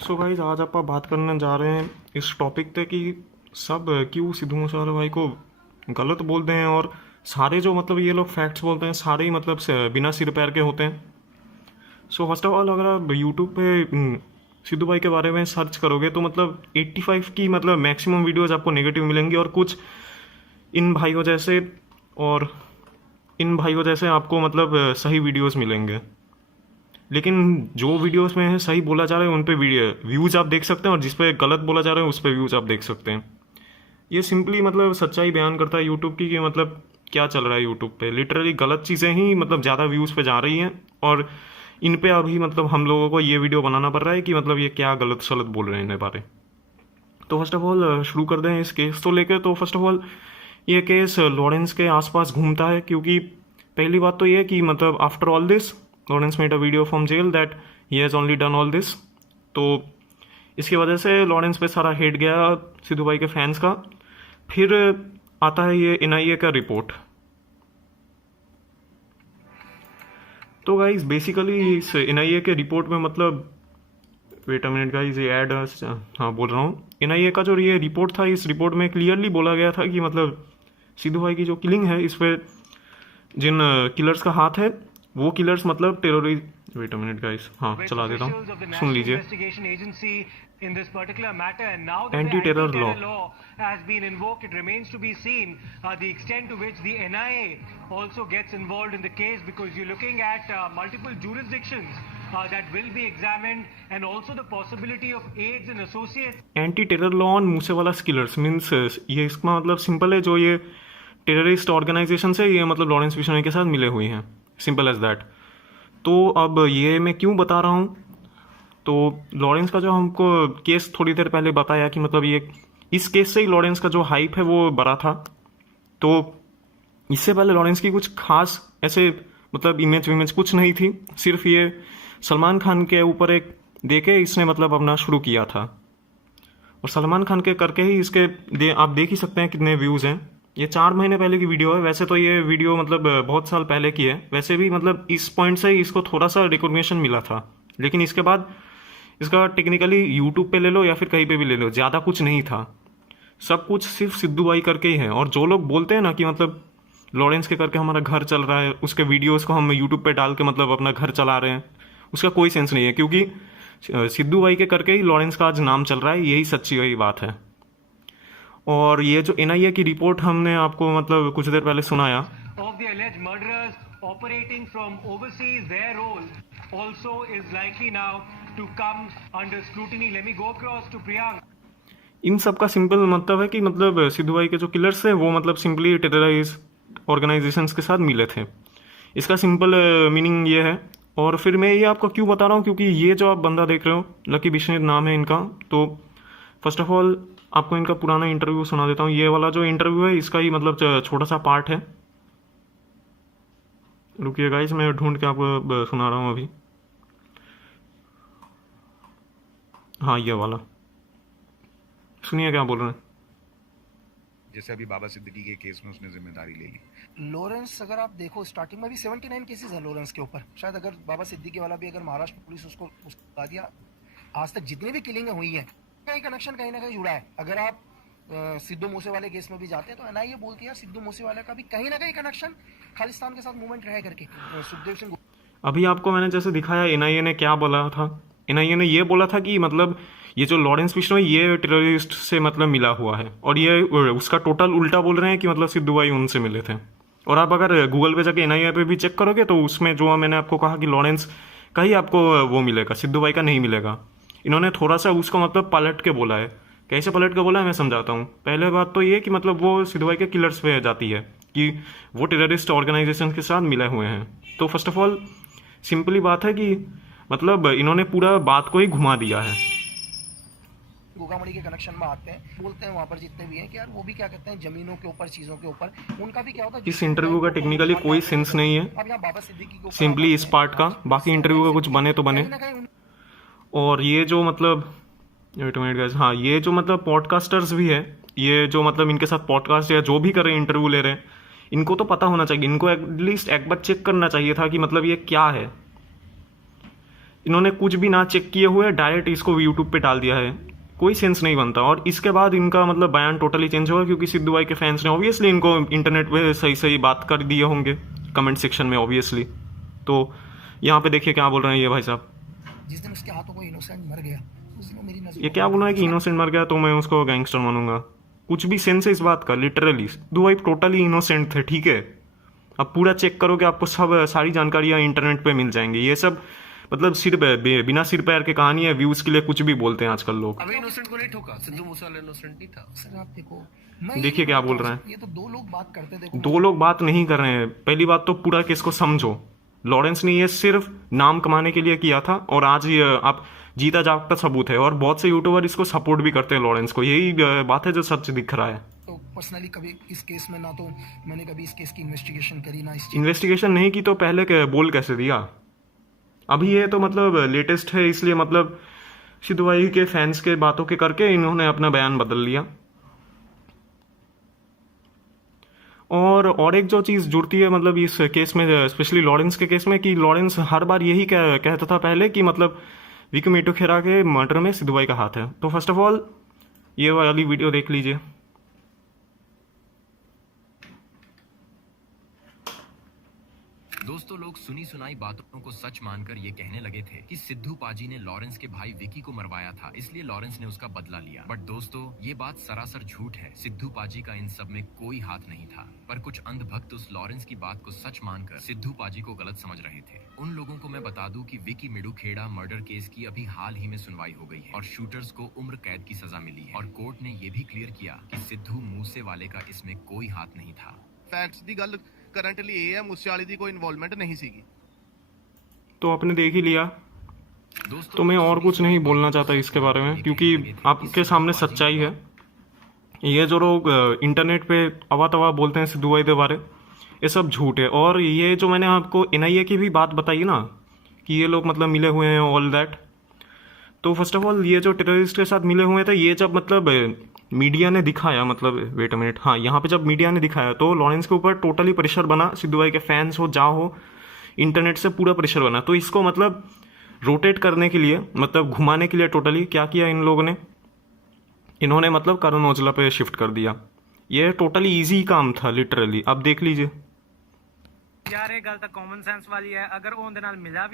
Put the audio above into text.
So guys आज आप बात करने जा रहे हैं इस टॉपिक पे कि सब क्यों सिद्धू मूसेवाला भाई को गलत बोलते हैं और सारे जो मतलब ये लोग फैक्ट्स बोलते हैं सारे ही मतलब बिना सिर पैर के होते हैं। सो फर्स्ट ऑफ ऑल अगर आप यूट्यूब पे सिद्धू भाई के बारे में सर्च करोगे तो मतलब 85 की मतलब मैक्सिमम वीडियोज़ आपको नेगेटिव मिलेंगी और कुछ इन भाइयों जैसे और इन भाइयों जैसे आपको मतलब सही वीडियोज़ मिलेंगे। लेकिन जो वीडियोस में है सही बोला जा रहा है उन पे व्यूज़ आप देख सकते हैं और जिस पे गलत बोला जा रहा है उस पे व्यूज़ आप देख सकते हैं। ये सिंपली मतलब सच्चाई बयान करता है यूट्यूब की कि मतलब क्या चल रहा है यूट्यूब पे। लिटरली गलत चीज़ें ही मतलब ज़्यादा व्यूज़ पे जा रही हैं और इन पे अभी मतलब हम लोगों को ये वीडियो बनाना पड़ रहा है कि मतलब ये क्या गलत सलत बोल रहे हैं इन्हें बारे। तो फर्स्ट ऑफ ऑल शुरू कर दें इस केस तो लेकर। तो फर्स्ट ऑफ ऑल ये केस लॉरेंस के आसपास घूमता है क्योंकि पहली बात तो ये कि मतलब after all this Lawrence made a video from jail that he has only done all this. तो इसकी वजह से लॉरेंस पे सारा हेट गया सिद्धू भाई के फैंस का। फिर आता है ये एनआईए का रिपोर्ट। तो गाइज बेसिकली इस एनआईए के रिपोर्ट में मतलब वेट अ मिनट गाइज ये ऐड हाँ बोल रहा हूँ। एनआईए का जो ये रिपोर्ट था इस रिपोर्ट में क्लियरली बोला गया था कि मतलब सिद्धू भाई की जो किलिंग है इस पर जिन किलर्स का हाथ है वो किलर्स मतलब terrorist. Wait a minute guys, हाँ चला देता हूँ, सुन लीजिए। In this particular matter, and now that Anti-terror the anti-terror law has been invoked, it remains to be seen the extent to which the NIA also gets involved in the case, because you're looking at multiple jurisdictions that will be examined, and also the possibility of aids and associates. Anti-terror law on Moosewala killers means ये इसका मतलब simple है, जो ये terrorist organisation से ये मतलब Lawrence Bishnoi के साथ मिले हुए हैं, सिंपल एज दैट। तो अब ये मैं क्यों बता रहा हूँ, तो लॉरेंस का जो हमको केस थोड़ी देर पहले बताया कि मतलब ये इस केस से ही लॉरेंस का जो हाइप है वो बढ़ा था। तो इससे पहले लॉरेंस की कुछ खास ऐसे मतलब इमेज कुछ नहीं थी, सिर्फ ये सलमान खान के ऊपर एक देके इसने मतलब अपना शुरू किया था और सलमान खान के करके ही इसके आप देख ही सकते हैं कितने व्यूज़ हैं। ये 4 महीने पहले की वीडियो है, वैसे तो ये वीडियो मतलब बहुत साल पहले की है। वैसे भी मतलब इस पॉइंट से ही इसको थोड़ा सा रिकॉग्निशन मिला था, लेकिन इसके बाद इसका टेक्निकली यूट्यूब पे ले लो या फिर कहीं पे भी ले लो, ज़्यादा कुछ नहीं था। सब कुछ सिर्फ सिद्धू भाई करके ही है। और जो लोग बोलते हैं ना कि मतलब लॉरेंस के करके हमारा घर चल रहा है, उसके वीडियोस को हम यूट्यूब पे डाल के मतलब अपना घर चला रहे हैं, उसका कोई सेंस नहीं है, क्योंकि सिद्धू भाई के करके ही लॉरेंस का आज नाम चल रहा है। यही सच्ची वही बात है। और ये जो एनआईए की रिपोर्ट हमने आपको मतलब कुछ देर पहले सुनाया, operating from overseas, their role also is likely now to come under scrutiny. Let me go across to Priyank. इन सब का सिंपल मतलब है कि मतलब सिद्धू भाई के जो किलर्स हैं वो मतलब सिंपली टेररिस्ट ऑर्गेनाइजेशंस के साथ मिले थे। इसका सिंपल मीनिंग ये है। और फिर मैं ये आपको क्यों बता रहा हूँ, क्योंकि ये जो आप बंदा देख रहे हो, लकी बिश्नोई नाम है इनका। तो फर्स्ट ऑफ ऑल आपको इनका पुराना इंटरव्यू सुना देता हूँ। ये वाला जो इंटरव्यू है इसका ही मतलब छोटा सा पार्ट है। रुकिए गाइस, मैं ढूंढ के आपको सुना रहा हूँ अभी। हाँ ये वाला सुनिए क्या बोल रहे हैं। जैसे अभी बाबा सिद्दीकी के केस में उसने जिम्मेदारी ले ली। लॉरेंस अगर आप देखो स्टार्टिंग में भी 79 केसेस है लॉरेंस के ऊपर। शायद अगर बाबा सिद्दीकी वाला भी अगर महाराष्ट्र पुलिस उसको बता दिया, आज तक जितनी भी किलिंग हुई है कहीं कनेक्शन कहीं ना कहीं जुड़ा है। अगर आप सिद्धू मूसेवाले केस में भी जाते हैं तो एनआईए बोलती है यार सिद्धू मूसेवाले का भी कहीं ना कहीं कनेक्शन खालिस्तान के साथ मूवमेंट रहे करके। सुखदेव सिंह अभी आपको मैंने जैसे दिखाया एनआईए ने क्या बोला था। एनआईए ने ये बोला था कि मतलब ये जो लॉरेंस बिश्नोई ये टेररिस्ट से मतलब मिला हुआ है, और ये उसका टोटल उल्टा बोल रहे हैं कि मतलब सिद्धू भाई उनसे मिले थे। और आप अगर गूगल पे जाके एनआईए पे भी चेक करोगे तो उसमें जो मैंने आपको कहा कि लॉरेंस का ही आपको वो मिलेगा, सिद्धू भाई का नहीं मिलेगा। इन्होंने थोड़ा सा उसको मतलब पलट के बोला है। कैसे पलट के बोला है मैं समझाता हूँ। पहले बात तो ये कि मतलब वो सिद्धू भाई के किलर्स पे जाती है कि वो टेररिस्ट ऑर्गेनाइजेशन के साथ मिले हुए हैं। तो फर्स्ट ऑफ ऑल सिंपली बात है कि मतलब इन्होंने पूरा बात को ही घुमा दिया है। गोगामड़ी के कनेक्शन में आते हैं, बोलते हैं वहाँ पर जितने भी हैं कि यार वो भी क्या कहते हैं जमीनों के ऊपर, चीज़ों के ऊपर उनका भी क्या होता है। इस इंटरव्यू का टेक्निकली कोई सेंस नहीं है, अब यहाँ बाबा सिद्दीकी को सिंपली इस पार्ट का। बाकी इंटरव्यू का कुछ बने तो बने। और ये जो मतलब हाँ ये जो मतलब पॉडकास्टर्स भी है, ये जो मतलब इनके साथ पॉडकास्ट या जो भी कर रहे हैं इंटरव्यू ले रहे हैं, इनको तो पता होना चाहिए, इनको एटलीस्ट एक बार चेक करना चाहिए था कि मतलब ये क्या है। इन्होंने कुछ भी ना चेक किए हुए डायरेक्ट इसको यूट्यूब पे डाल दिया है, कोई सेंस नहीं बनता। और इसके बाद इनका मतलब बयान टोटली चेंज होगा, क्योंकि सिद्धू भाई के फैंस ने ऑब्वियसली इनको इंटरनेट पे सही सही बात कर दिए होंगे कमेंट सेक्शन में ऑब्वियसली। तो यहाँ पे देखिए क्या बोल रहे हैं ये भाई साहब। जिस दिन उसके हाथों कोई इनोसेंट मर गया उस दिन वो मेरी नजर ये क्या बोल रहा है कि इनोसेंट मर गया तो मैं उसको गैंगस्टर मानूंगा? कुछ भी सेंस है इस बात का? लिटरली सिद्धू भाई टोटली इनोसेंट थे, ठीक है। अब पूरा चेक करोगे आपको सब सारी जानकारियाँ इंटरनेट पे मिल जाएंगी। ये सब मतलब बिना सिर पैर के कहानी है, व्यूज के लिए कुछ भी बोलते हैं आजकल लोग। अभी इनोसेंट को नहीं ठोका, सिद्धू मूसेवाला इनोसेंट नहीं था। सर आप देखो, मैं देखिए क्या बोल रहे हैं। ये तो दो लोग बात करते हैं, देखो दो लोग बात नहीं कर रहे हैं। पहली बात तो पूरा केस को समझो। लॉरेंस ने ये सिर्फ नाम कमाने के लिए किया था और आज ये आप जीता जागता सबूत है। और बहुत से यूट्यूबर इसको सपोर्ट भी करते हैं लॉरेंस को। यही बात है जो सच दिख रहा है। तो पर्सनली कभी इस केस में ना तो मैंने कभी इस केस की इन्वेस्टिगेशन करी ना इस चीज। इन्वेस्टिगेशन नहीं की तो पहले बोल कैसे दिया? अभी ये तो मतलब लेटेस्ट है, इसलिए मतलब सिद्धू भाई के फैंस के बातों के करके इन्होंने अपना बयान बदल लिया। और एक जो चीज़ जुड़ती है मतलब इस केस में, स्पेशली लॉरेंस के केस में, कि लॉरेंस हर बार यही कहता था पहले कि मतलब विकी मेटोखेरा के मर्डर में सिद्धू भाई का हाथ है। तो फर्स्ट ऑफ ऑल ये वाली वीडियो देख लीजिए। दोस्तों, लोग सुनी सुनाई बातों को सच मानकर ये कहने लगे थे कि सिद्धू पाजी ने लॉरेंस के भाई विकी को मरवाया था, इसलिए लॉरेंस ने उसका बदला लिया। बट दोस्तों, ये बात सरासर झूठ है। सिद्धू पाजी का इन सब में कोई हाथ नहीं था। पर कुछ अंधभक्त उस लॉरेंस की बात को सच मानकर सिद्धू पाजी को गलत समझ रहे थे। उन लोगों को मैं बता दूं कि विकी मेडुखेड़ा मर्डर केस की अभी हाल ही में सुनवाई हो गई है और शूटर्स को उम्र कैद की सजा मिली है। और कोर्ट ने ये भी क्लियर किया कि सिद्धू मूसेवाले का इसमें कोई हाथ नहीं था। फैक्ट्स ਦੀ ਗੱਲ करंटली ਇਹ ਹੈ मूसेवाले ਦੀ कोई इन्वॉल्वमेंट नहीं सीगी। तो आपने देख ही लिया। दोस्तों, तो मैं और कुछ नहीं बोलना चाहता इसके बारे में, क्योंकि आपके सामने सच्चाई है। ये जो लोग इंटरनेट पे अवा तवा बोलते हैं सिद्धू भाई के बारे, ये सब झूठ है। और ये जो मैंने आपको NIA की भी बात बताई ना कि ये लोग मतलब मिले हुए हैं ऑल दैट, तो फर्स्ट ऑफ ऑल ये जो टेररिस्ट के साथ मिले हुए थे, ये जब मतलब मीडिया ने दिखाया, मतलब वेट अ मिनट, हाँ, यहाँ पे जब मीडिया ने दिखाया तो लॉरेंस के ऊपर टोटली प्रेशर बना। सिद्धू भाई के फैंस हो जा हो, इंटरनेट से पूरा प्रेशर बना। तो इसको मतलब रोटेट करने के लिए, मतलब घुमाने के लिए टोटली क्या किया इन लोगों ने, इन्होंने मतलब करण औजला पे शिफ्ट कर दिया। ये टोटली ईजी काम था लिटरली। अब देख लीजिए यार ये गल तो कॉमन सेंस वाली है। अगर वो उनके नाल मिला